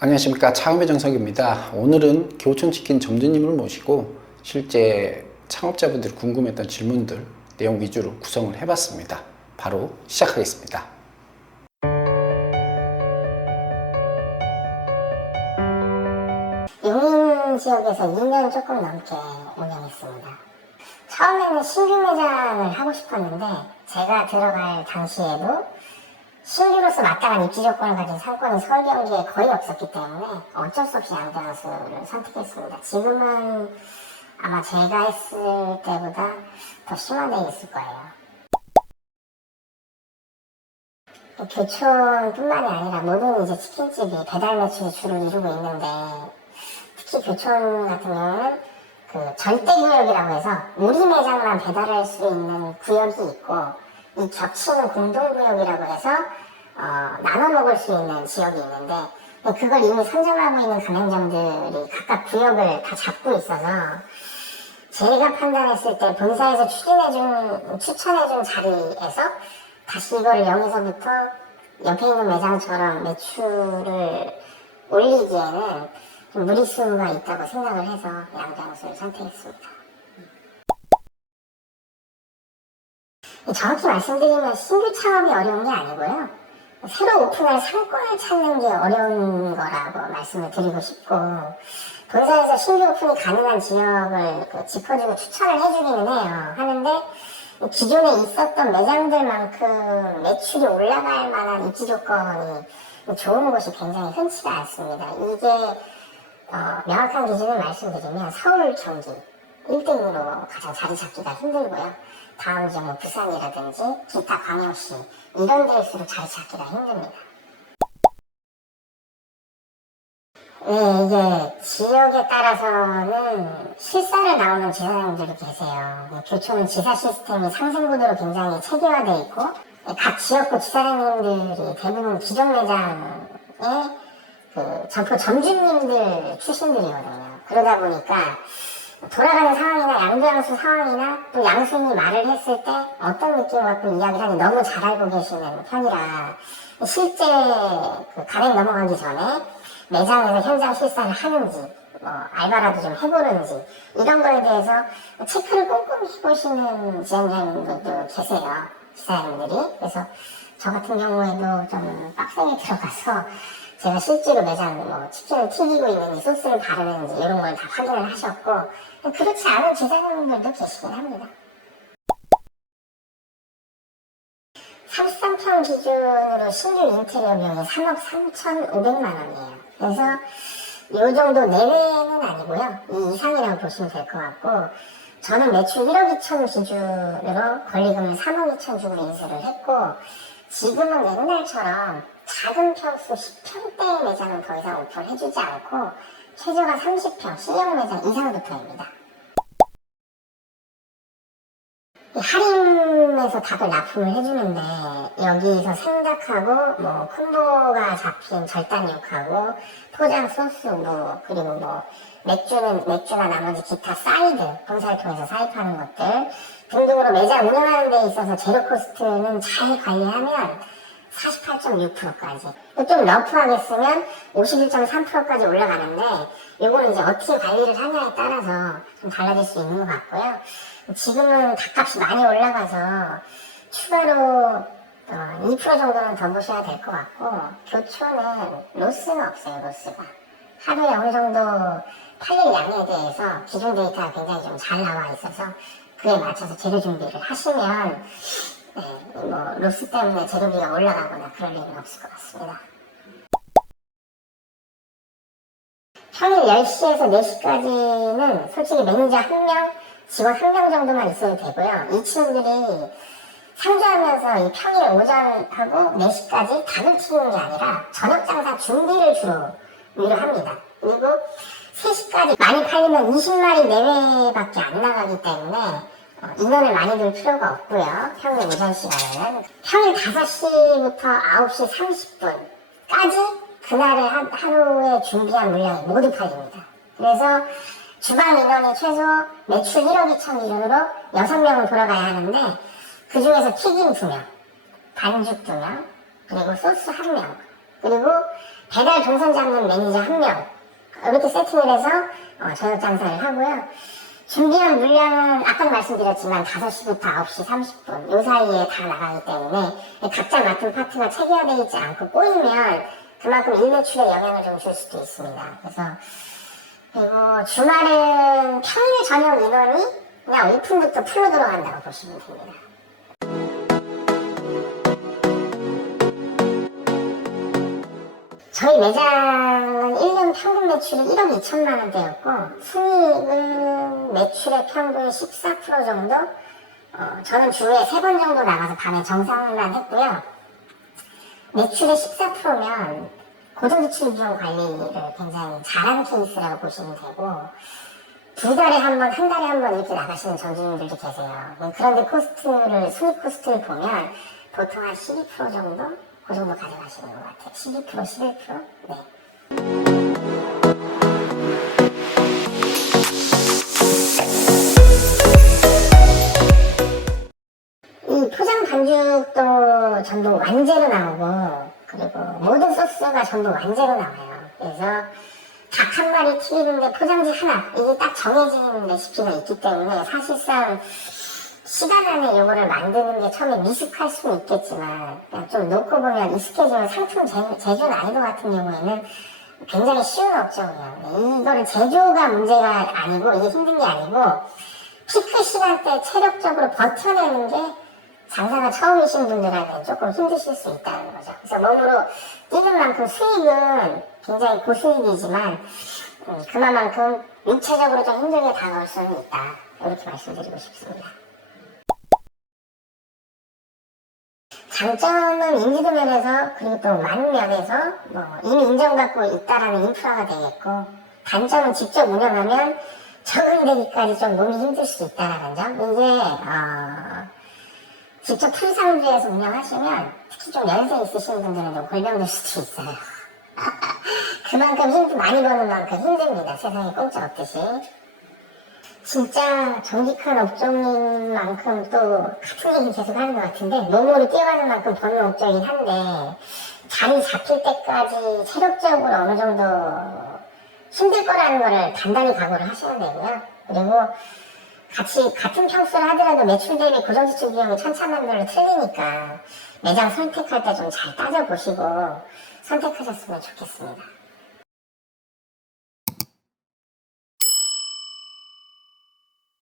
안녕하십니까, 창업의 정석입니다. 오늘은 교촌치킨 점주님을 모시고 실제 창업자분들이 궁금했던 질문들 내용 위주로 구성을 해봤습니다. 바로 시작하겠습니다. 용인 지역에서 2년 조금 넘게 운영했습니다. 처음에는 신규 매장을 하고 싶었는데 제가 들어갈 당시에도 신규로서 마땅한 입지 조건을 가진 상권이 서울 경기에 거의 없었기 때문에 어쩔 수 없이 양재하수를 선택했습니다. 지금은 아마 제가 했을 때보다 더 심한 데 있을 거예요. 교촌뿐만이 아니라 모든 이제 치킨집이 배달 매출이 주를 이루고 있는데 특히 교촌 같은 경우는 그 절대구역이라고 해서 우리 매장만 배달할 수 있는 구역이 있고 이 겹치는 공동구역이라고 해서 나눠 먹을 수 있는 지역이 있는데 그걸 이미 선점하고 있는 가맹점들이 각각 구역을 다 잡고 있어서 제가 판단했을 때 본사에서 추천해준 자리에서 다시 이거를 여기서부터 옆에 있는 매장처럼 매출을 올리기에는 좀 무리수가 있다고 생각을 해서 양재하수를 선택했습니다. 정확히 말씀드리면 신규 창업이 어려운 게 아니고요. 새로 오픈할 상권을 찾는 게 어려운 거라고 말씀을 드리고 싶고 본사에서 신규 오픈이 가능한 지역을 짚어주고 추천을 해주기는 해요. 하는데 기존에 있었던 매장들만큼 매출이 올라갈 만한 입지 조건이 좋은 곳이 굉장히 흔치가 않습니다. 이게 명확한 기준을 말씀드리면 서울, 경기 1등으로 가장 자리 잡기가 힘들고요. 다음 이제 뭐 부산이라든지 기타 광역시 이런 데일수록 자리 잡기가 힘듭니다. 네, 이게 지역에 따라서는 실사를 나오는 지사장님들이 계세요. 교촌은 지사 시스템이 상생구도로 굉장히 체계화되어 있고 각 지역구 지사장님들이 대부분 기존 매장의 점포 점주님들 출신들이거든요. 그러다 보니까 돌아가는 상황이나 양재하수 상황이나 또 양수인이 말을 했을 때 어떤 느낌을 갖고 이야기를 하는지 너무 잘 알고 계시는 편이라 실제 가맹 넘어가기 전에 매장에서 현장 실사를 하는지 알바라도 좀 해보는지 이런 거에 대해서 체크를 꼼꼼히 해보시는 지원자님들도 계세요. 지사님들이. 그래서 저 같은 경우에도 좀 빡세게 들어가서 제가 실제로 매장 치킨을 튀기고 있는지 소스를 바르는지 이런 걸 다 확인을 하셨고 그렇지 않은 지사장님들도 계시긴 합니다. 33평 기준으로 신규 인테리어 비용이 3억 3,500만 원이에요. 그래서 이 정도 내외는 아니고요. 이 이상이라고 보시면 될 것 같고 저는 매출 1억 2천 기준으로 권리금을 3억 2천 주고 인수를 했고 지금은 옛날처럼 작은 평수 10평대의 매장은 더 이상 오픈해주지 않고 최저가 30평 C형 매장 이상부터입니다. 할인해서 다들 납품을 해주는데 여기서 생닭하고 콤보가 잡힌 절단육하고 포장 소스무 그리고 맥주나 나머지 기타 사이드 본사를 통해서 사입하는 것들 등등으로 매장 운영하는 데 있어서 재료 코스트는 잘 관리하면 48.6%까지 좀 러프하게 쓰면 51.3%까지 올라가는데 이거는 이제 어떻게 관리를 하냐에 따라서 좀 달라질 수 있는 것 같고요. 지금은 닭값이 많이 올라가서 추가로 2% 정도는 더 보셔야 될 것 같고 교촌은 로스는 없어요. 로스가 하루에 어느 정도 팔릴 양에 대해서 기존 데이터가 굉장히 좀 잘 나와 있어서 그에 맞춰서 재료 준비를 하시면 로스 때문에 재료비가 올라가거나 그럴 일은 없을 것 같습니다. 평일 10시에서 4시까지는 솔직히 매니저 1명, 직원 1명 정도만 있어도 되고요. 이 친구들이 상주하면서 이 평일 오전하고 4시까지 닭을 튀기는 게 아니라 저녁 장사 준비를 주로 합니다. 그리고 3시까지 많이 팔리면 20마리 내외밖에 안 나가기 때문에 인원을 많이 둘 필요가 없고요. 평일 오전 시간에는 평일 5시부터 9시 30분까지 그날의 하루에 준비한 물량이 모두 팔립니다. 그래서 주방 인원이 최소 매출 1억 2천 기준으로 6명은 돌아가야 하는데 그 중에서 튀김 2명, 반죽 2명, 그리고 소스 1명, 그리고 배달 동선 잡는 매니저 1명 이렇게 세팅을 해서 저녁 장사를 하고요. 준비한 물량은 아까도 말씀드렸지만 5시부터 9시 30분 요 사이에 다 나가기 때문에 각자 맡은 파트가 체계화되어 있지 않고 꼬이면 그만큼 일 매출에 영향을 좀 줄 수도 있습니다. 그래서 그리고 주말은 평일 저녁 인원이 그냥 오픈부터 풀로 들어간다고 보시면 됩니다. 저희 매장은 1년 평균 매출이 1억 2천만 원대였고 순이익은 매출의 평균 14% 정도 저는 주에 3번 정도 나가서 밤에 정산만 했고요. 매출의 14%면 고정지출 비용 관리를 굉장히 잘한 케이스라고 보시면 되고 2달에 한 번, 1달에 한 번 이렇게 나가시는 점주님들도 계세요. 그런데 순이익 코스트를 보면 보통 한 12% 정도? 그 정도 가져가시는 것 같아요. 12%, 11%? 네. 이 포장 반죽도 전부 완제로 나오고, 그리고 모든 소스가 전부 완제로 나와요. 그래서 닭 한 마리 튀기는데 포장지 하나, 이게 딱 정해진 레시피가 있기 때문에 사실상 시간 안에 이거를 만드는 게 처음에 미숙할 수는 있겠지만 그냥 좀 놓고 보면 익숙해지면 상품 제조 난이도 같은 경우에는 굉장히 쉬운 업종이에요. 이거는 제조가 문제가 아니고 이게 힘든 게 아니고 피크 시간대 체력적으로 버텨내는 게 장사가 처음이신 분들한테는 조금 힘드실 수 있다는 거죠. 그래서 몸으로 뛰는 만큼 수익은 굉장히 고수익이지만 그만큼 육체적으로 좀 힘들게 다가올 수는 있다. 이렇게 말씀드리고 싶습니다. 장점은 인지도 면에서 그리고 또 많은 면에서 이미 인정받고 있다라는 인프라가 되겠고 단점은 직접 운영하면 적응되기까지 좀 몸이 힘들 수 있다라는 점. 이게 직접 풀상주에서 운영하시면 특히 좀 연세 있으신 분들은 좀 골병될 수도 있어요. 그만큼 힘도 많이 버는 만큼 힘듭니다. 세상에 공짜 없듯이. 진짜 정직한 업종인 만큼 또 같은 얘기 계속 하는 것 같은데 몸으로 뛰어가는 만큼 버는 업종이긴 한데 자리 잡힐 때까지 체력적으로 어느 정도 힘들 거라는 거를 단단히 각오를 하셔야 되고요. 그리고 같은 평수를 하더라도 매출 대비 고정지출 비용이 천차만별로 틀리니까 매장 선택할 때 좀 잘 따져보시고 선택하셨으면 좋겠습니다.